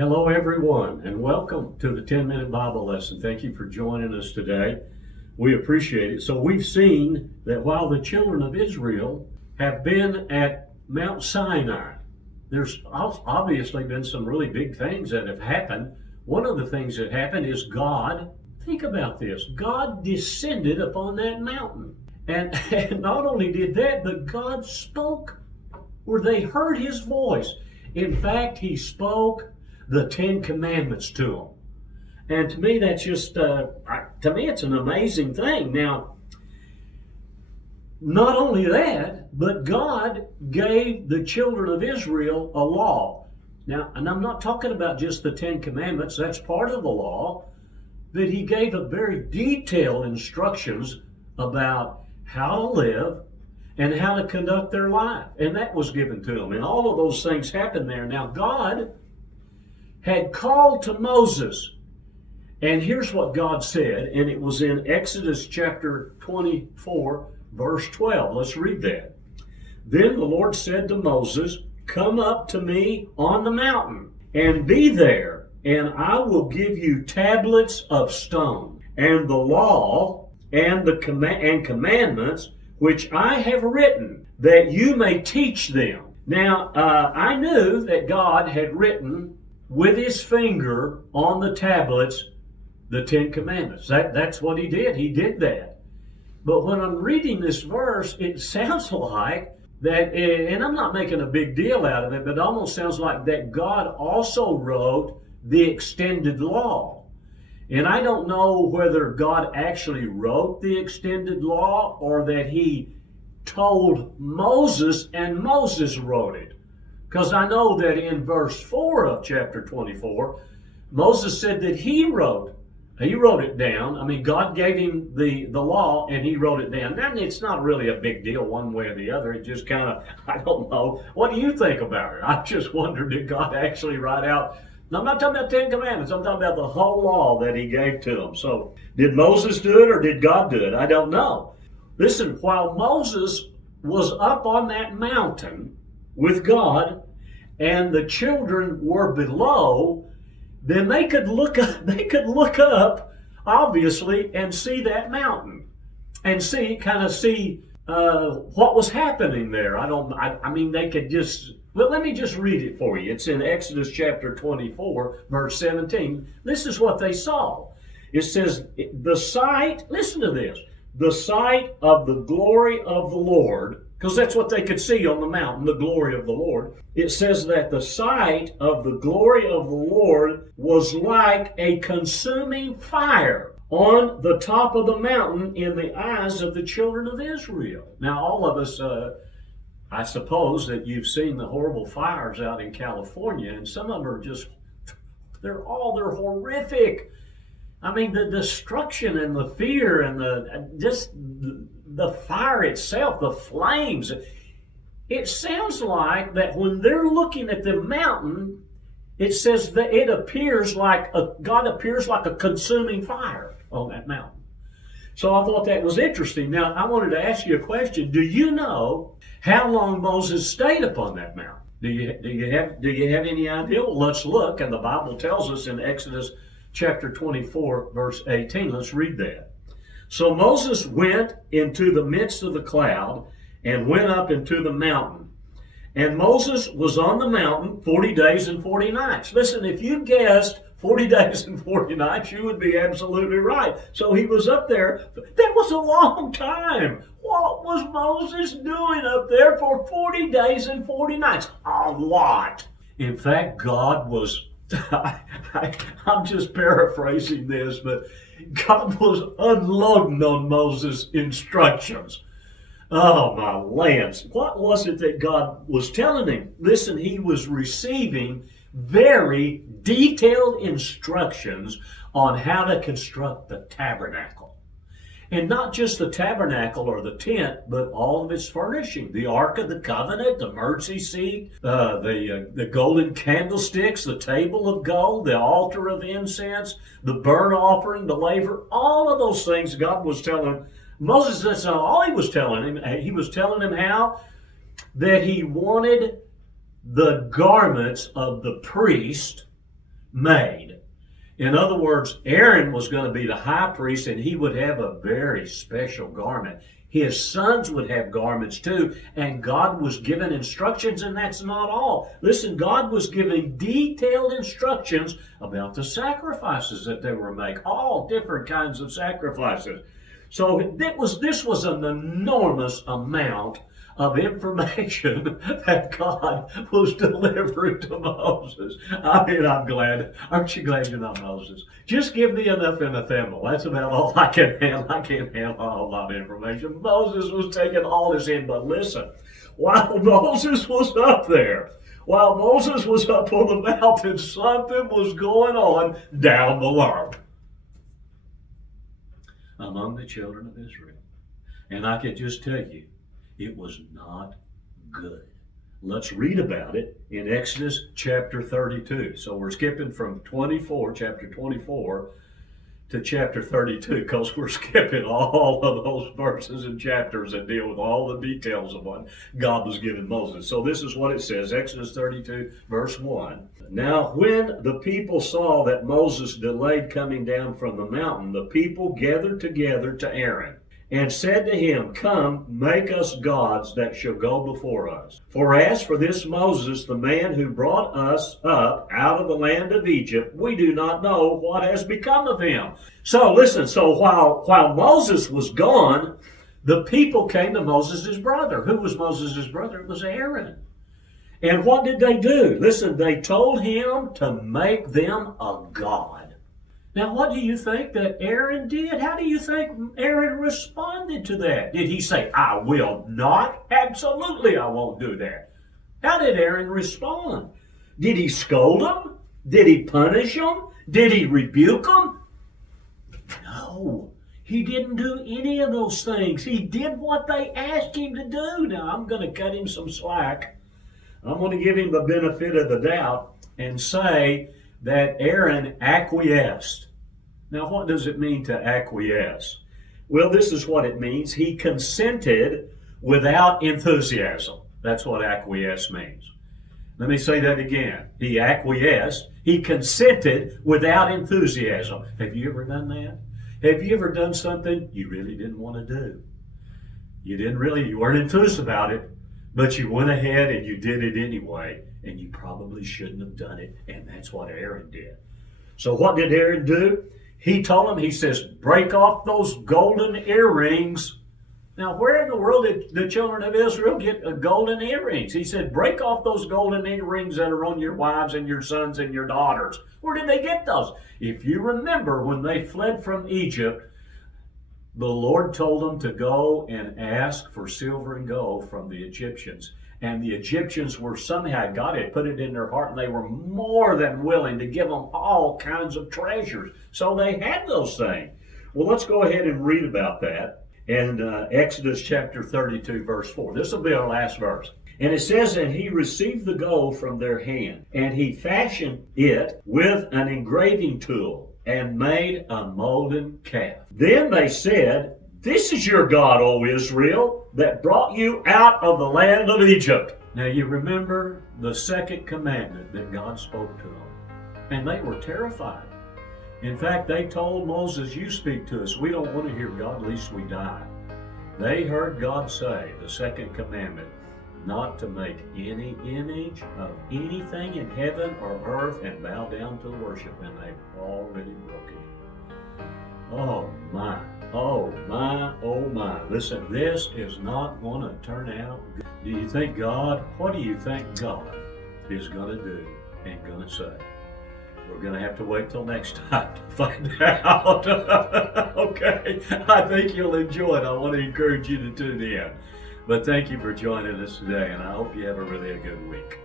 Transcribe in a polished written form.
Hello, everyone, and welcome to the 10-minute Bible lesson. Thank you for joining us today. We appreciate it. So we've seen that while the children of Israel have been at Mount Sinai, there's obviously been some really big things that have happened. One of the things that happened is God, think about this, God descended upon that mountain. And not only did that, but God spoke where they heard his voice. In fact, he spoke the 10 Commandments to them. And to me, that's just, it's an amazing thing. Now, not only that, but God gave the children of Israel a law. Now, and I'm not talking about just the 10 Commandments, that's part of the law, but he gave a very detailed instructions about how to live and how to conduct their life. And that was given to them. And all of those things happened there. Now, God had called to Moses. And here's what God said, and it was in Exodus chapter 24, verse 12. Let's read that. Then the Lord said to Moses, "Come up to me on the mountain, and be there, and I will give you tablets of stone, and the law and the commandments which I have written, that you may teach them." Now, I knew that God had written with his finger on the tablets the 10 Commandments. That's what he did. He did that. But when I'm reading this verse, it sounds like that, and I'm not making a big deal out of it, but it almost sounds like that God also wrote the extended law. And I don't know whether God actually wrote the extended law or that he told Moses and Moses wrote it. Because I know that in verse 4 of chapter 24, Moses said that he wrote it down. I mean, God gave him the law and he wrote it down. And it's not really a big deal one way or the other. It just kind of, I don't know. What do you think about it? I just wondered, did God actually write out? Now, I'm not talking about 10 Commandments. I'm talking about the whole law that he gave to them. So did Moses do it or did God do it? I don't know. Listen, while Moses was up on that mountain with God and the children were below, then they could look up obviously and see that mountain and see what was happening there. I mean they could just, well, let me just read it for you. It's in Exodus chapter 24 verse 17. This is what they saw. It says, the sight, listen to this, the sight of the glory of the Lord, because that's what they could see on the mountain, the glory of the Lord. It says that the sight of the glory of the Lord was like a consuming fire on the top of the mountain in the eyes of the children of Israel. Now, all of us, I suppose that you've seen the horrible fires out in California, and some of them are just, they're horrific. I mean, the destruction and the fear and the fire itself, the flames. It sounds like that when they're looking at the mountain, it says that it appears like God appears like a consuming fire on that mountain. So I thought that was interesting. Now, I wanted to ask you a question. Do you know how long Moses stayed upon that mountain? Do you have any idea? Well, let's look, and the Bible tells us in Exodus chapter 24, verse 18. Let's read that. So Moses went into the midst of the cloud and went up into the mountain. And Moses was on the mountain 40 days and 40 nights. Listen, if you guessed 40 days and 40 nights, you would be absolutely right. So he was up there. That was a long time. What was Moses doing up there for 40 days and 40 nights? A lot. In fact, God was, I'm just paraphrasing this, but God was unloading on Moses' instructions. Oh, my lands. What was it that God was telling him? Listen, he was receiving very detailed instructions on how to construct the tabernacle. And not just the tabernacle or the tent, but all of its furnishing. The Ark of the Covenant, the mercy seat, the golden candlesticks, the table of gold, the altar of incense, the burnt offering, the laver, all of those things God was telling Moses. That's not all he was telling him. He was telling him how that he wanted the garments of the priest made. In other words, Aaron was going to be the high priest, and he would have a very special garment. His sons would have garments too, and God was giving instructions, and that's not all. Listen, God was giving detailed instructions about the sacrifices that they were making, all different kinds of sacrifices. So this was an enormous amount of information that God was delivering to Moses. I mean, I'm glad. Aren't you glad you're not Moses? Just give me enough in a thimble. That's about all I can handle. I can't handle a whole lot of information. Moses was taking all this in, but listen, while Moses was up there, while Moses was up on the mountain, something was going on down below among the children of Israel. And I can just tell you, it was not good. Let's read about it in Exodus chapter 32. So we're skipping from chapter 24, to chapter 32, because we're skipping all of those verses and chapters that deal with all the details of what God was giving Moses. So this is what it says, Exodus 32, verse 1. Now when the people saw that Moses delayed coming down from the mountain, the people gathered together to Aaron, and said to him, Come, make us gods that shall go before us. For as for this Moses, the man who brought us up out of the land of Egypt, we do not know what has become of him. So listen, while Moses was gone, the people came to Moses' brother. Who was Moses' brother? It was Aaron. And what did they do? Listen, they told him to make them a god. Now, what do you think that Aaron did? How do you think Aaron responded to that? Did he say, I will not? Absolutely, I won't do that. How did Aaron respond? Did he scold them? Did he punish them? Did he rebuke them? No, he didn't do any of those things. He did what they asked him to do. Now, I'm going to cut him some slack. I'm going to give him the benefit of the doubt and say that Aaron acquiesced. Now, what does it mean to acquiesce? Well, this is what it means. He consented without enthusiasm. That's what acquiesce means. Let me say that again. He acquiesced. He consented without enthusiasm. Have you ever done that? Have you ever done something you really didn't want to do? You weren't enthused about it, but you went ahead and you did it anyway. And you probably shouldn't have done it. And that's what Aaron did. So what did Aaron do? He told him, he says, break off those golden earrings. Now, where in the world did the children of Israel get golden earrings? He said, break off those golden earrings that are on your wives and your sons and your daughters. Where did they get those? If you remember, when they fled from Egypt, the Lord told them to go and ask for silver and gold from the Egyptians. And the Egyptians were somehow, God had put it in their heart, and they were more than willing to give them all kinds of treasures. So they had those things. Well, let's go ahead and read about that in Exodus chapter 32, verse 4. This will be our last verse. And it says, and he received the gold from their hand, and he fashioned it with an engraving tool, and made a molten calf. Then they said, This is your God, O Israel, that brought you out of the land of Egypt. Now you remember the second commandment that God spoke to them. And they were terrified. In fact, they told Moses, you speak to us. We don't want to hear God, lest we die. They heard God say, the second commandment, not to make any image of anything in heaven or earth and bow down to worship. And they've already broken it. Oh my. Oh my, oh my. Listen, this is not going to turn out good. Do you think what do you think God is going to do and going to say? We're going to have to wait till next time to find out. Okay, I think you'll enjoy it. I want to encourage you to tune in. But thank you for joining us today, and I hope you have a really good week.